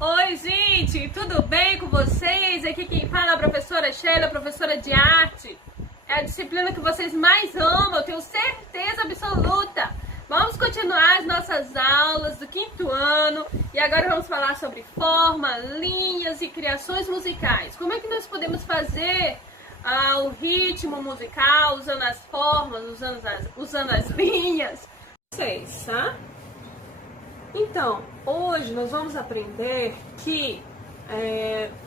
Oi, gente, tudo bem com vocês? Aqui quem fala é a professora Sheila, professora de arte. É a disciplina que vocês mais amam, eu tenho certeza absoluta. Vamos continuar as nossas aulas do quinto ano e agora vamos falar sobre forma, linhas e criações musicais. Como é que nós podemos fazer o ritmo musical, usando as formas, usando as linhas? Vocês, tá? Então, hoje nós vamos aprender que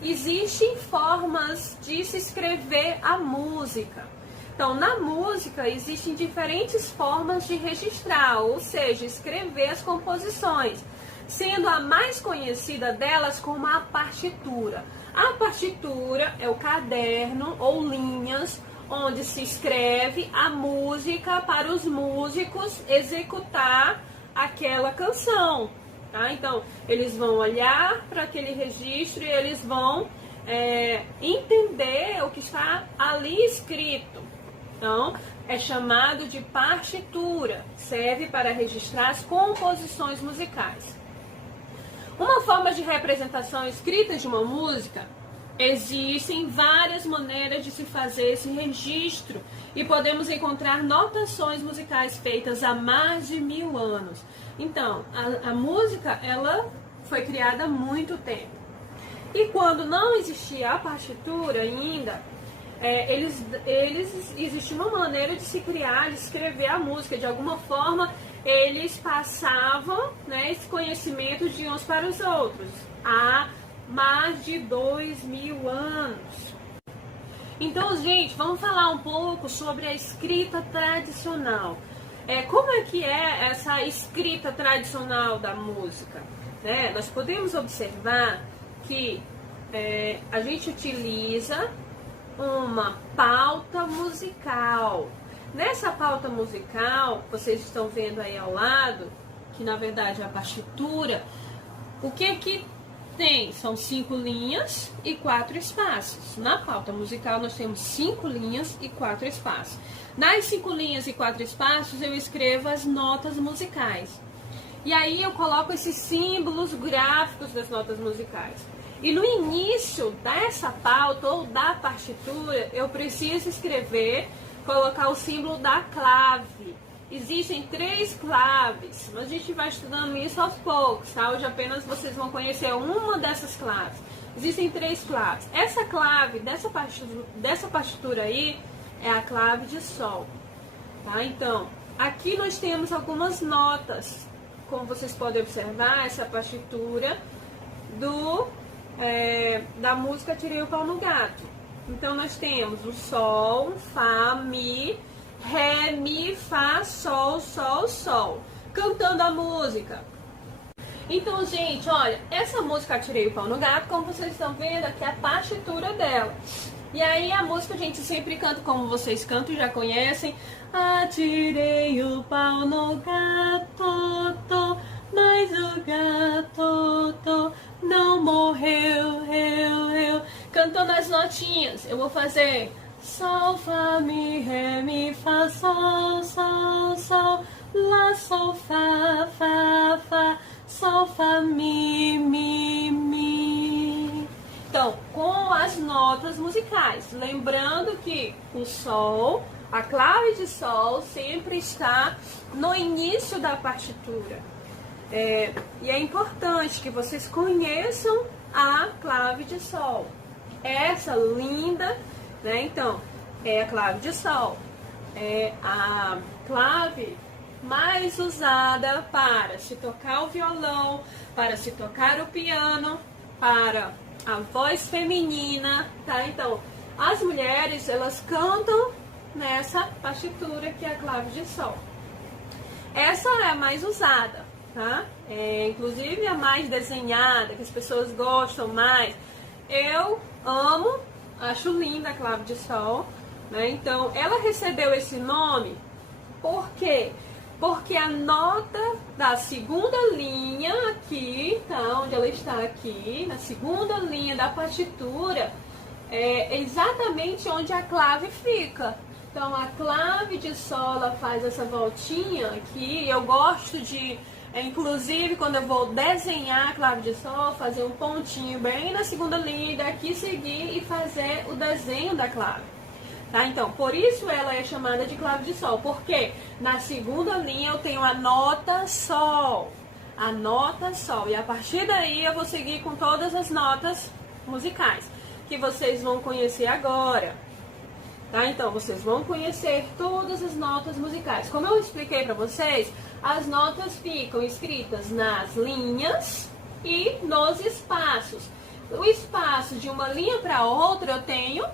existem formas de se escrever a música. Então, na música existem diferentes formas de registrar, ou seja, escrever as composições, sendo a mais conhecida delas como a partitura. A partitura é o caderno ou linhas onde se escreve a música para os músicos executar aquela canção, tá? Então, eles vão olhar para aquele registro e eles vão entender o que está ali escrito. Então, é chamado de partitura, serve para registrar as composições musicais. Uma forma de representação escrita de uma música, existem várias maneiras de se fazer esse registro e podemos encontrar notações musicais feitas há mais de 1000 anos. Então, a música ela foi criada há muito tempo. E quando não existia a partitura ainda, existe uma maneira de se criar, de escrever a música. De alguma forma, eles passavam, esse conhecimento de uns para os outros. Há mais de 2000 anos. Então, gente, vamos falar um pouco sobre a escrita tradicional. Como é que é essa escrita tradicional da música? Nós podemos observar que a gente utiliza uma pauta musical. Nessa pauta musical, vocês estão vendo aí ao lado, que na verdade é a partitura, o que tem? São 5 linhas e 4 espaços. Na pauta musical nós temos 5 linhas e 4 espaços. Nas 5 linhas e 4 espaços eu escrevo as notas musicais. E aí eu coloco esses símbolos gráficos das notas musicais. E no início dessa pauta ou da partitura eu preciso escrever, colocar o símbolo da clave. Existem 3 claves, mas a gente vai estudando isso aos poucos, tá? Hoje apenas vocês vão conhecer uma dessas claves. Existem 3 claves. Essa clave dessa partitura aí é a clave de Sol, tá? Então, aqui nós temos algumas notas. Como vocês podem observar, essa partitura da música Tirei o Pau no Gato. Então, nós temos o Sol, Fá, Mi, Ré, Mi, Fá, Sol, Sol, Sol. Cantando a música. Então, gente, olha, essa música Atirei o Pau no Gato, como vocês estão vendo, aqui é a partitura dela. E aí a música a gente sempre canta como vocês cantam e já conhecem. Atirei o pau no gato, mas o gato não morreu, eu. Cantando as notinhas, eu vou fazer Sol, Fá, Mi, Ré, Mi, Fá, Sol, Sol, Sol, Lá, Sol, Fá, Fá, Fá, Sol, Fá, Mi, Mi, Mi. Então, com as notas musicais, lembrando que o Sol, a clave de Sol sempre está no início da partitura. E é importante que vocês conheçam a clave de Sol. Essa linda, então, é a clave de Sol. É a clave mais usada para se tocar o violão, para se tocar o piano, para a voz feminina, tá? Então, as mulheres, elas cantam nessa partitura que é a clave de Sol. Essa é a mais usada, tá? Inclusive a mais desenhada, que as pessoas gostam mais. Eu amo, acho linda a clave de Sol, Então, ela recebeu esse nome por quê? Porque a nota da segunda linha aqui, tá? Onde ela está aqui, na segunda linha da partitura, é exatamente onde a clave fica. Então, a clave de Sol, ela faz essa voltinha aqui. Eu gosto de Inclusive, quando eu vou desenhar a clave de sol, fazer um pontinho bem na segunda linha, e daqui seguir e fazer o desenho da clave. Tá? Então, por isso ela é chamada de clave de sol, porque na segunda linha eu tenho a nota sol. A nota sol. E a partir daí eu vou seguir com todas as notas musicais, que vocês vão conhecer agora. Tá? Então, vocês vão conhecer todas as notas musicais. Como eu expliquei para vocês, as notas ficam escritas nas linhas e nos espaços. O espaço de uma linha para outra eu tenho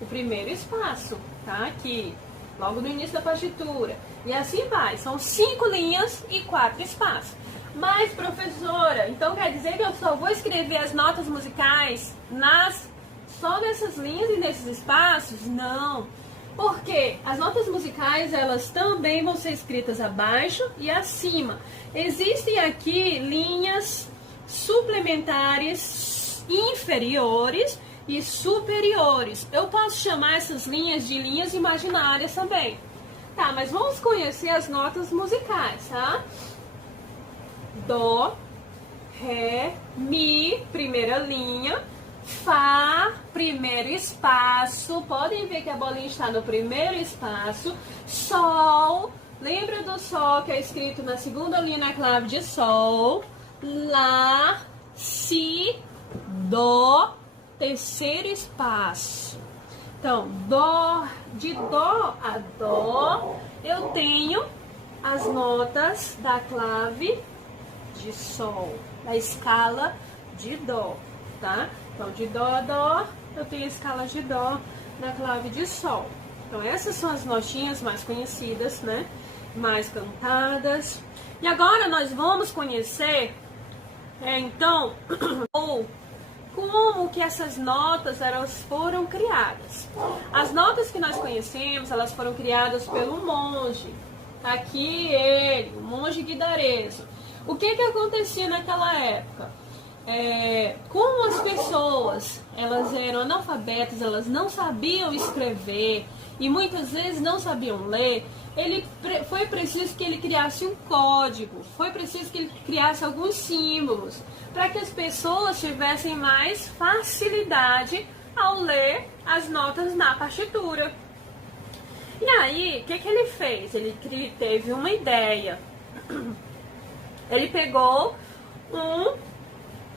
o primeiro espaço, tá? Aqui, logo no início da partitura. E assim vai, são 5 linhas e 4 espaços. Mas, professora, então quer dizer que eu só vou escrever as notas musicais só nessas linhas e nesses espaços? Não. Porque as notas musicais, elas também vão ser escritas abaixo e acima. Existem aqui linhas suplementares inferiores e superiores. Eu posso chamar essas linhas de linhas imaginárias também. Tá, mas vamos conhecer as notas musicais, tá? Dó, Ré, Mi, primeira linha, Fá, primeiro espaço. Podem ver que a bolinha está no primeiro espaço. Sol, lembra do Sol que é escrito na segunda linha na clave de Sol. Lá, Si, Dó, terceiro espaço. Então, Dó, de Dó a Dó, eu tenho as notas da clave de Sol, da escala de Dó, tá? Então, de Dó a Dó, eu tenho a escala de Dó na clave de Sol. Então, essas são as notinhas mais conhecidas, né? Mais cantadas. E agora nós vamos conhecer, então, como que essas notas elas foram criadas. As notas que nós conhecemos, elas foram criadas pelo monge. Aqui ele, o monge Guidarezo. O que acontecia naquela época? Como as pessoas, elas eram analfabetas, elas não sabiam escrever e muitas vezes não sabiam ler, foi preciso que ele criasse um código, foi preciso que ele criasse alguns símbolos, para que as pessoas tivessem mais facilidade ao ler as notas na partitura. E aí, o que ele fez? Ele teve uma ideia. Ele pegou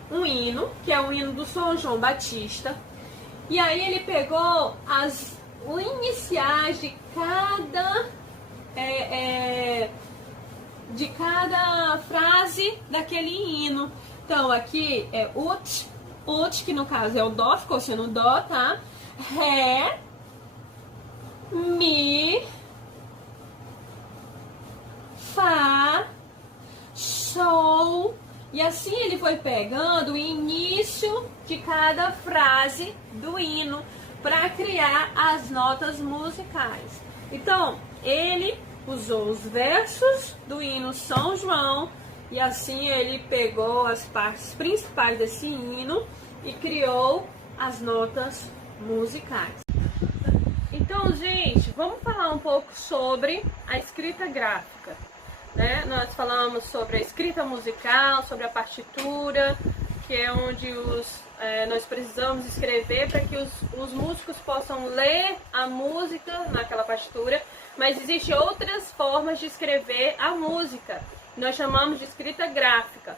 um hino, que é o hino do São João Batista, e aí ele pegou as iniciais de cada frase daquele hino. Então aqui é ut, que no caso é o Dó, ficou sendo Dó, tá? Ré, Mi, Fá, Sol. E assim ele foi pegando o início de cada frase do hino para criar as notas musicais. Então, ele usou os versos do hino São João e assim ele pegou as partes principais desse hino e criou as notas musicais. Então, gente, vamos falar um pouco sobre a escrita gráfica. Né? Nós falamos sobre a escrita musical, sobre a partitura, que é onde nós precisamos escrever para que os músicos possam ler a música naquela partitura, mas existem outras formas de escrever a música, nós chamamos de escrita gráfica.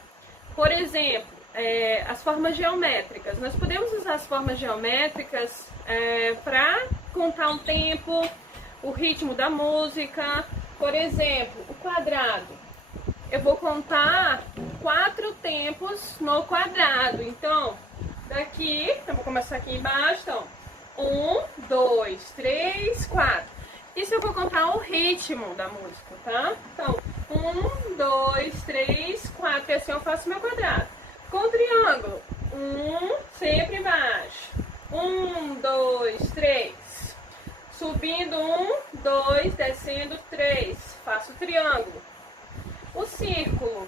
Por exemplo, as formas geométricas. Nós podemos usar as formas geométricas para contar um tempo, o ritmo da música. Por exemplo, o quadrado. Eu vou contar 4 tempos no quadrado. Então, daqui, eu vou começar aqui embaixo. Então, 1, 2, 3, 4. Isso eu vou contar o ritmo da música, tá? Então, 1, 2, 3, 4. E assim eu faço meu quadrado. Com o triângulo, 1, sempre embaixo. 1, 2, 3. Subindo 1, 2, descendo 3, faço o triângulo. O círculo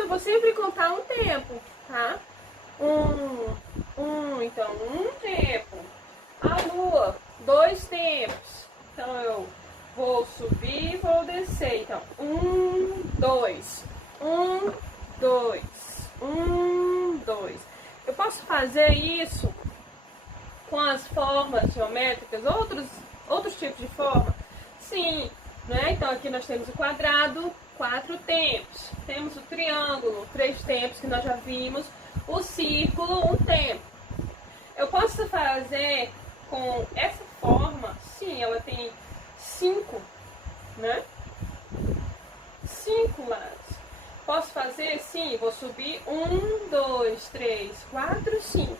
eu vou sempre contar um tempo, tá? Então, um tempo. A lua, 2 tempos. Então, eu vou subir, vou descer. Então, 1, 2, 1, 2, 1, 2. Eu posso fazer isso com as formas geométricas, outros tipos de forma? Sim, né? Então aqui nós temos o quadrado, 4 tempos. Temos o triângulo, 3 tempos, que nós já vimos. O círculo, 1 tempo. Eu posso fazer com essa forma, sim, ela tem 5, né? 5 lados. Posso fazer, sim, vou subir 1, 2, 3, 4, 5.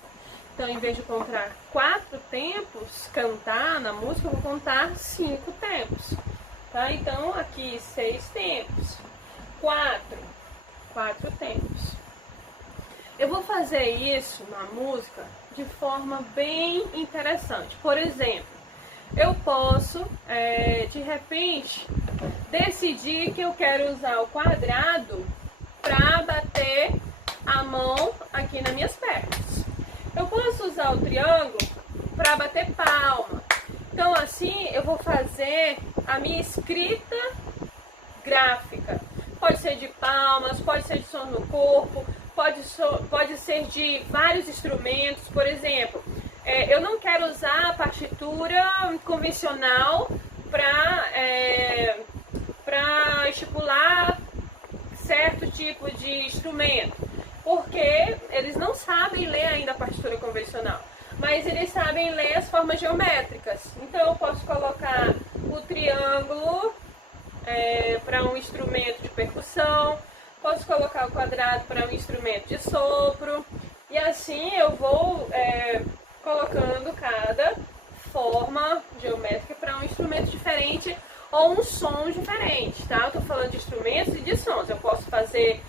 Então, em vez de contar 4 tempos, cantar na música, eu vou contar 5 tempos. Tá? Então, aqui 6 tempos. 4 tempos. Eu vou fazer isso na música de forma bem interessante. Por exemplo, eu posso, de repente, decidir que eu quero usar o quadrado para bater a mão aqui nas minhas pernas. Eu posso usar o triângulo para bater palma. Então, assim, eu vou fazer a minha escrita gráfica. Pode ser de palmas, pode ser de som no corpo, pode ser de vários instrumentos. Por exemplo, eu não quero usar a partitura convencional para estipular certo tipo de instrumento, porque eles não sabem ler ainda a partitura convencional, mas eles sabem ler as formas geométricas. Então eu posso colocar o triângulo para um instrumento de percussão, posso colocar o quadrado para um instrumento de sopro, e assim eu vou colocando cada forma geométrica para um instrumento diferente ou um som diferente, tá? Eu tô falando de instrumentos e de sons. Eu posso fazer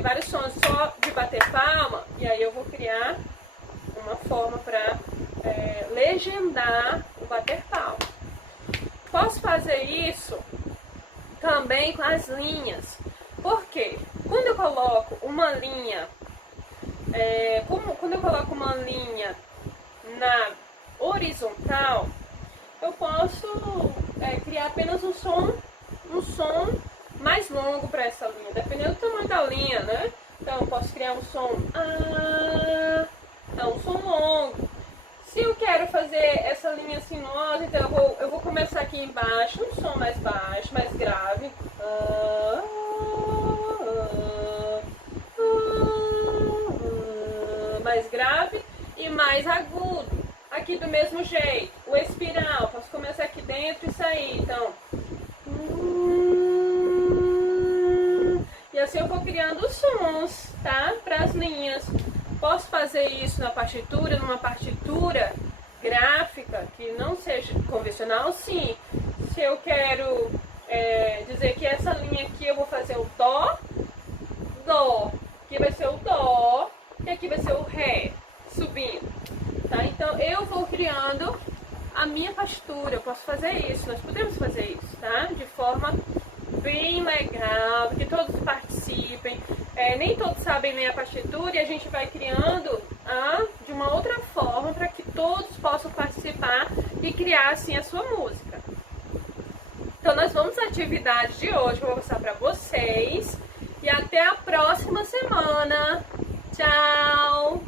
vários sons só de bater palma, e aí eu vou criar uma forma para legendar o bater palma. Posso fazer isso também com as linhas. Por quê? Quando eu coloco uma linha, quando eu coloco uma linha na horizontal, eu posso criar apenas um som mais longo para essa linha, dependendo do tamanho da linha, né? Então eu posso criar um som um som longo. Se eu quero fazer essa linha sinuosa, então eu vou começar aqui embaixo, um som mais baixo, mais grave. Mais grave e mais agudo. Aqui do mesmo jeito, o espiral, posso começar aqui dentro e sair, então. E assim eu vou criando sons, tá? Para as linhas. Posso fazer isso na partitura, numa partitura gráfica que não seja convencional, sim. Se eu quero dizer que essa linha aqui eu vou fazer o dó, aqui vai ser o dó e aqui vai ser o ré, subindo. Tá? Então eu vou criando a minha partitura, eu posso fazer isso, nós podemos fazer isso, tá? De forma bem legal, que todos participem. Nem todos sabem ler a partitura e a gente vai criando de uma outra forma para que todos possam participar e criar assim a sua música. Então nós vamos à atividade de hoje, que eu vou mostrar para vocês, e até a próxima semana. Tchau!